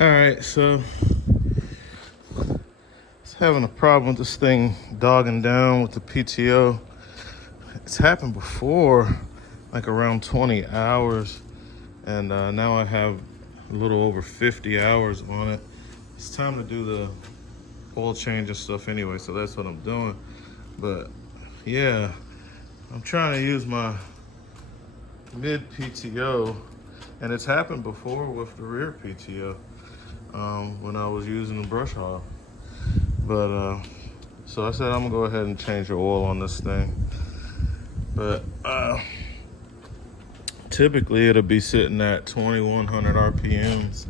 All right, so it's having a problem with this thing dogging down with the PTO. It's happened before, like around 20 hours, and now I have a little over 50 hours on it. It's time to do the oil change and stuff anyway, so that's what I'm doing. But yeah, I'm trying to use my mid PTO, and it's happened before with the rear PTO when I was using the brush hog. But so I said I'm gonna go ahead and change the oil on this thing. But typically it'll be sitting at 2100 RPMs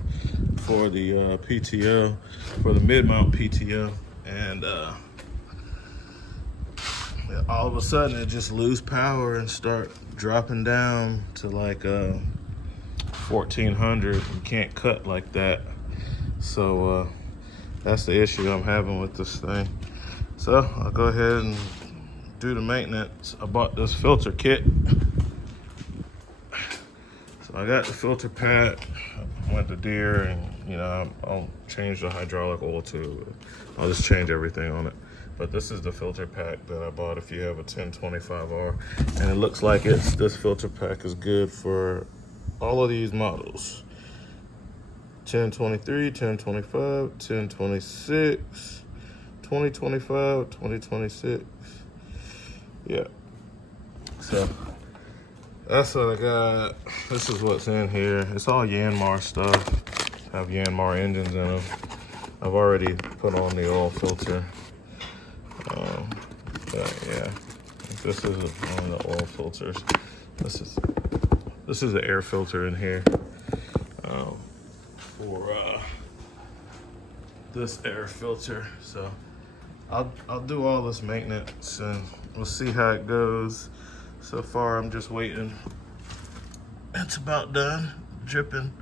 for the PTO, for the mid-mount PTO, and all of a sudden it just lose power and start dropping down to like 1400. You can't cut like that. So that's the issue I'm having with this thing. So I'll go ahead and do the maintenance. I bought this filter kit. So I got the filter pad. I went to Deere, and I'll change the hydraulic oil too. I'll just change everything on it. But this is the filter pack that I bought if you have a 1025R. And it looks like this filter pack is good for all of these models. 1023, 1025, 1026, 2025, 2026. Yeah. So that's what I got. This is what's in here. It's all Yanmar stuff. Have Yanmar engines in them. I've already put on the oil filter. But yeah, this is one of the oil filters. This is the air filter in here for this air filter. So I'll do all this maintenance and we'll see how it goes. So far I'm just waiting. It's about done dripping.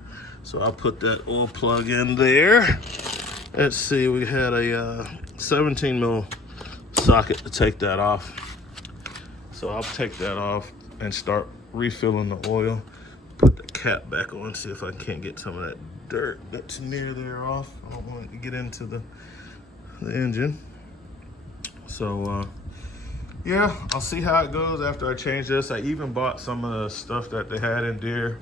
So I'll put that oil plug in there. Let's see, we had a 17 mil socket to take that off. So I'll take that off and start refilling the oil. Put the cap back on, see if I can't get some of that dirt that's near there off. I don't want it to get into the engine. So yeah, I'll see how it goes after I change this. I even bought some of the stuff that they had in Deere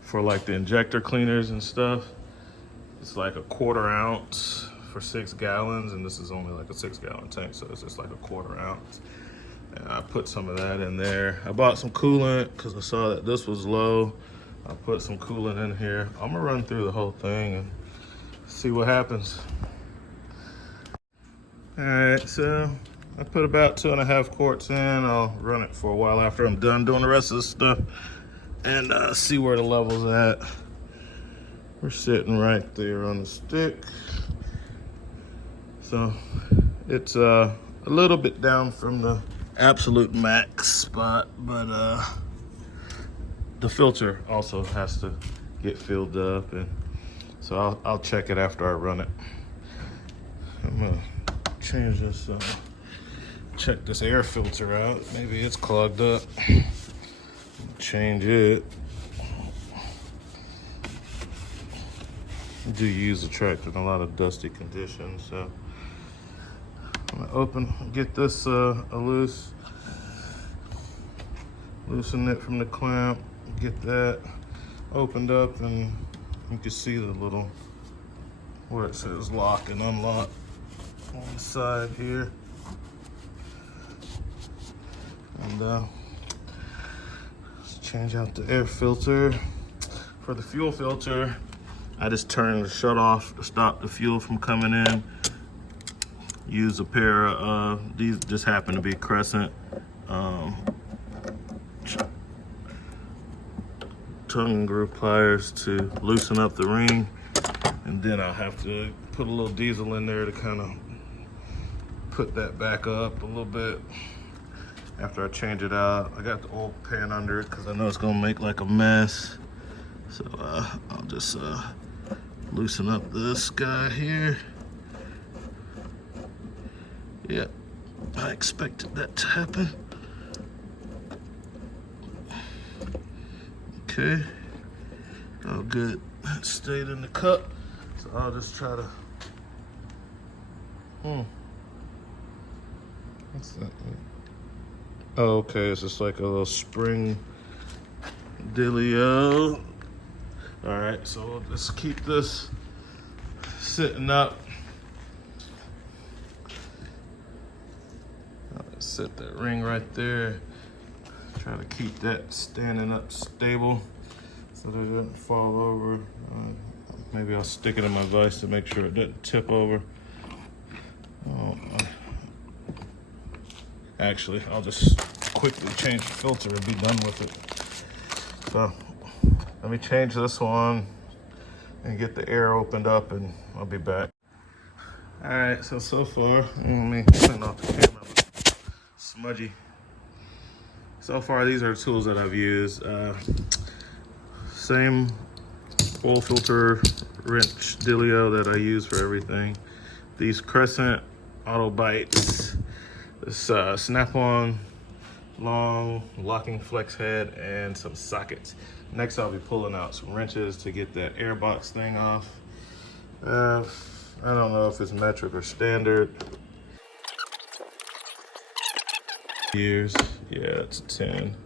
for like the injector cleaners and stuff. It's like a 1/4 ounce for 6 gallons, and this is only like a 6-gallon tank, so it's just like a 1/4 ounce. And I put some of that in there. I bought some coolant because I saw that this was low. I put some coolant in here. I'm gonna run through the whole thing and see what happens. All right, so I put about 2.5 quarts in. I'll run it for a while after I'm done doing the rest of the stuff and see where the level's at. We're sitting right there on the stick. So it's a little bit down from the absolute max spot, but the filter also has to get filled up, and so I'll check it after I run it. I'm gonna change this, check this air filter out. Maybe it's clogged up. Change it. I do use the tractor in a lot of dusty conditions, so I'm gonna get this loose, loosen it from the clamp, get that opened up, and you can see the little, where it says lock and unlock on the side here. And let's change out the air filter. For the fuel filter, I just turn the shut off to stop the fuel from coming in. Use a pair of, these just happen to be Crescent tongue and groove pliers to loosen up the ring. And then I'll have to put a little diesel in there to kind of put that back up a little bit after I change it out. I got the oil pan under it because I know it's gonna make like a mess. So I'll just loosen up this guy here. Yep, I expected that to happen. Okay, all good. It stayed in the cup, so I'll just try to. What's that? Oh, okay, it's just like a little spring dealio. All right, so we'll just keep this sitting up. I'll set that ring right there. Try to keep that standing up stable so that it doesn't fall over. Maybe I'll stick it in my vise to make sure it doesn't tip over. Actually, I'll just quickly change the filter and be done with it. So let me change this one and get the air opened up, and I'll be back. All right, so far, let me clean off the camera. Smudgy. So far, these are the tools that I've used. Same oil filter wrench dealio that I use for everything. These Crescent auto bites. This snap-on long locking flex head and some sockets. Next, I'll be pulling out some wrenches to get that air box thing off. I don't know if it's metric or standard. Years, yeah, it's a 10.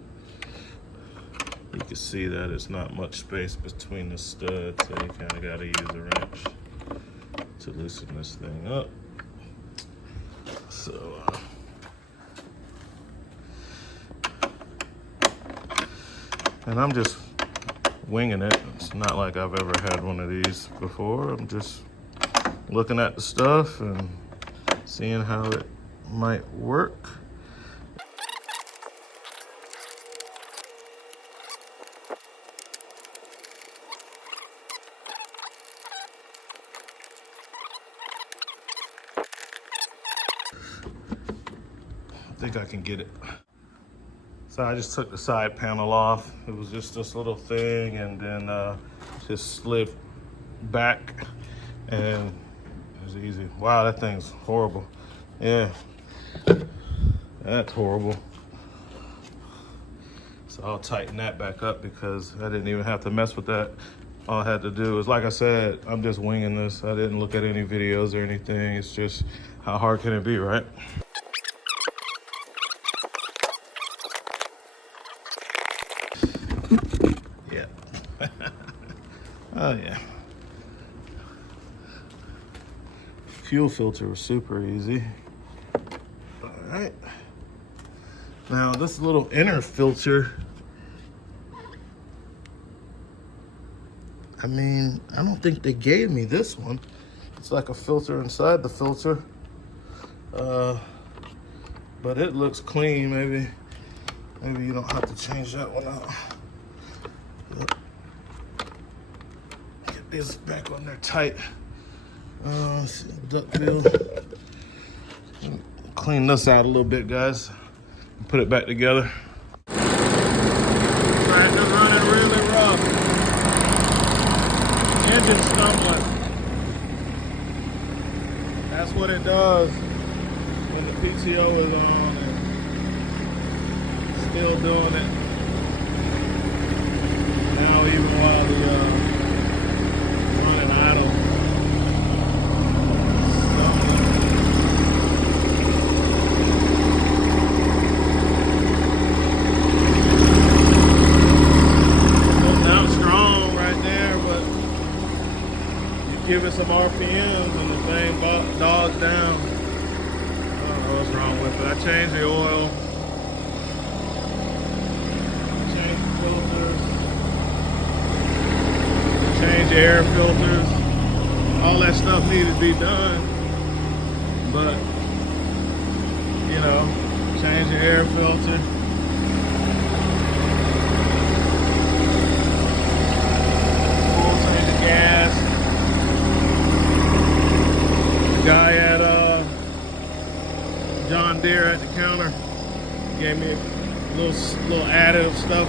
You can see that it's not much space between the studs, so you kind of got to use a wrench to loosen this thing up. So, and I'm just winging it. It's not like I've ever had one of these before. I'm just looking at the stuff and seeing how it might work. I think I can get it. So I just took the side panel off. It was just this little thing, and then just slid back, and it was easy. Wow, that thing's horrible. Yeah, that's horrible. So I'll tighten that back up because I didn't even have to mess with that. All I had to do is, like I said, I'm just winging this. I didn't look at any videos or anything. It's just, how hard can it be, right? Yeah. Oh yeah. Fuel filter was super easy. All right. Now this little inner filter, I mean, I don't think they gave me this one. It's like a filter inside the filter. But it looks clean. Maybe you don't have to change that one out. Get this back on there tight. Duck bill. Clean this out a little bit, guys. Put it back together. Tractor running really rough. Engine stumbling. That's what it does when the PTO is on and still doing it. Now even while the running idle. Give it some RPMs and the thing dogs down. I don't know what's wrong with it. I changed the oil, changed the filters, changed the air filters. All that stuff needed to be done, but you know, change the air filter. Full tank of gas. Guy at John Deere at the counter gave me a little additive stuff.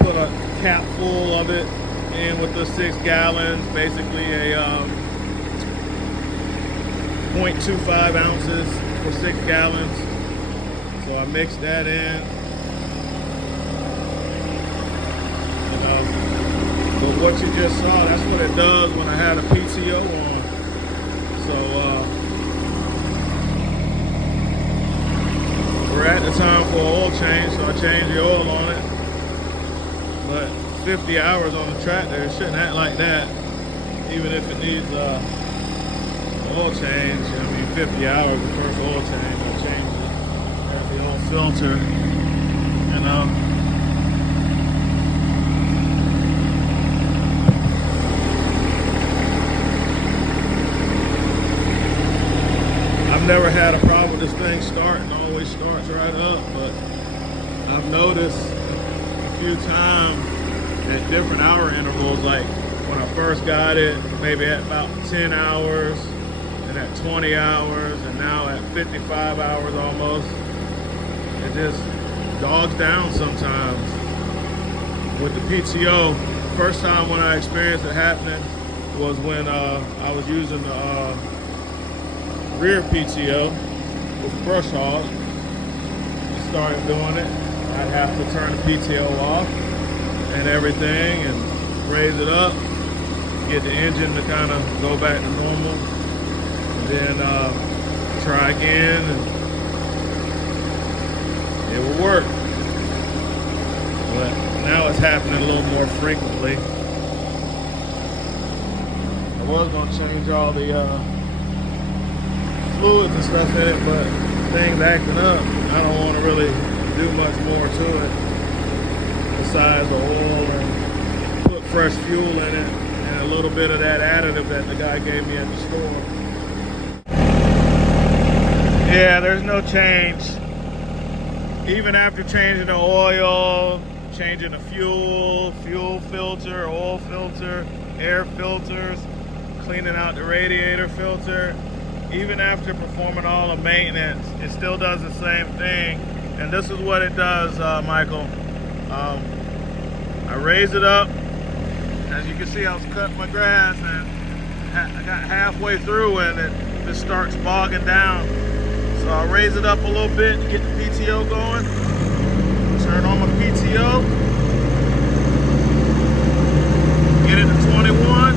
Put a cap full of it in with the 6 gallons, basically a 0.25 ounces for 6 gallons. So I mixed that in. You know, what you just saw, that's what it does when I had a PTO on. So we're at the time for oil change, so I changed the oil on it. But 50 hours on the tractor, it shouldn't act like that. Even if it needs oil change, I mean 50 hours the first oil change, I changed it. Got the old filter, you know. I've never had a problem with this thing starting, always starts right up, but I've noticed a few times at different hour intervals, like when I first got it, maybe at about 10 hours, and at 20 hours, and now at 55 hours almost, it just dogs down sometimes. With the PTO, first time when I experienced it happening was when I was using the rear PTO with the brush hog. I started doing it. I'd have to turn the PTO off and everything and raise it up, get the engine to kind of go back to normal, and then try again, and it will work. But now it's happening a little more frequently. I was going to change all the fluids and stuff in it, but things acting up. I don't want to really do much more to it besides the oil and put fresh fuel in it and a little bit of that additive that the guy gave me at the store. Yeah, there's no change. Even after changing the oil, changing the fuel filter, oil filter, air filters, cleaning out the radiator filter, even after performing all the maintenance, it still does the same thing. And this is what it does, Michael. I raise it up. As you can see, I was cutting my grass and I got halfway through and it just starts bogging down. So I'll raise it up a little bit to get the PTO going. Turn on my PTO. Get it to 21.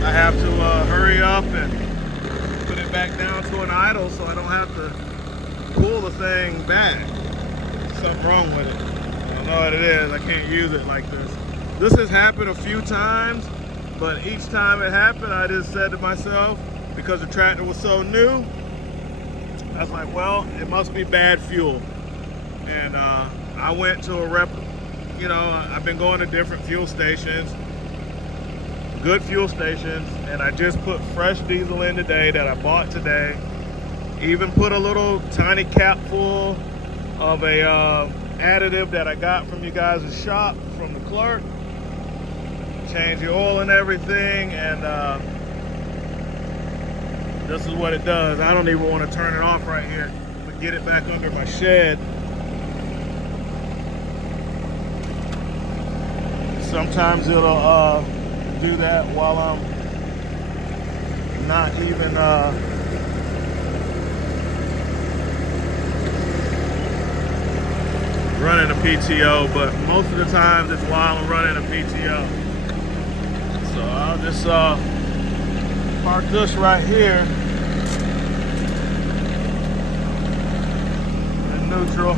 I have to hurry up and put it back down to an idle so I don't have to pull the thing back. Something wrong with it. I don't know what it is. I can't use it like this. This has happened a few times, but each time it happened, I just said to myself, because the tractor was so new, I was like, well, it must be bad fuel. And I went to a I've been going to different fuel stations, good fuel stations, and I just put fresh diesel in today that I bought today. Even put a little tiny cap full of a additive that I got from you guys' shop, from the clerk. Change the oil and everything, and this is what it does. I don't even want to turn it off right here, but get it back under my shed. Sometimes it'll do that while I'm not even running a PTO, but most of the times it's while I'm running a PTO. So I'll just park this right here in neutral.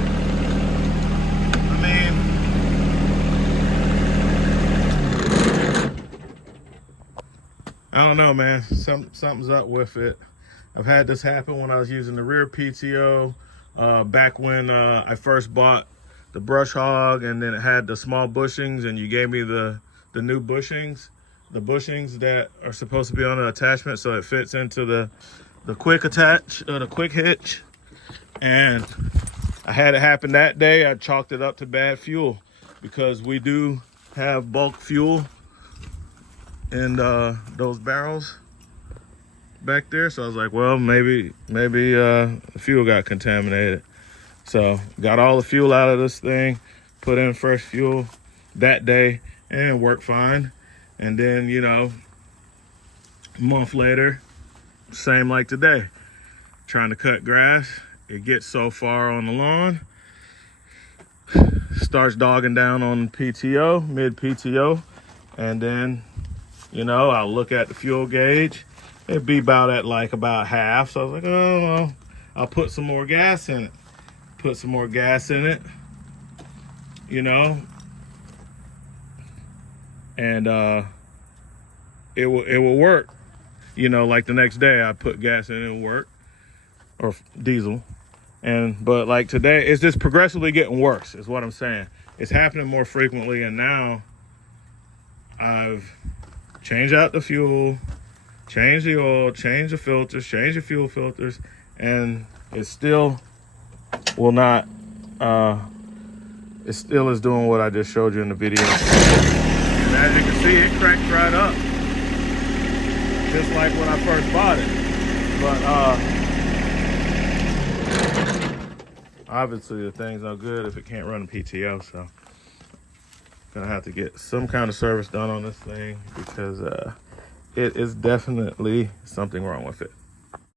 I don't know, man. Something's up with it. I've had this happen when I was using the rear PTO back when I first bought the brush hog, and then it had the small bushings, and you gave me the new bushings, the bushings that are supposed to be on the attachment so it fits into the quick attach, the quick hitch. And I had it happen that day. I chalked it up to bad fuel because we do have bulk fuel in those barrels back there. So I was like, well, maybe the fuel got contaminated. So got all the fuel out of this thing, put in fresh fuel that day, and it worked fine. And then, you know, a month later, same like today, trying to cut grass. It gets so far on the lawn, starts dogging down on PTO, mid PTO, and then, you know, I'll look at the fuel gauge. It'd be about half. So I was like, oh, well, I'll put some more gas in it. Put some more gas in it, you know, and it will work. You know, like the next day I put gas in it, it'll work, or diesel. But like today, it's just progressively getting worse, is what I'm saying. It's happening more frequently, and now I've changed out the fuel, changed the oil, changed the filters, changed the fuel filters, and it still will not, it still is doing what I just showed you in the video. And as you can see, it cranked right up, just like when I first bought it. But obviously the thing's no good if it can't run a PTO, so gonna have to get some kind of service done on this thing, because it is definitely something wrong with it.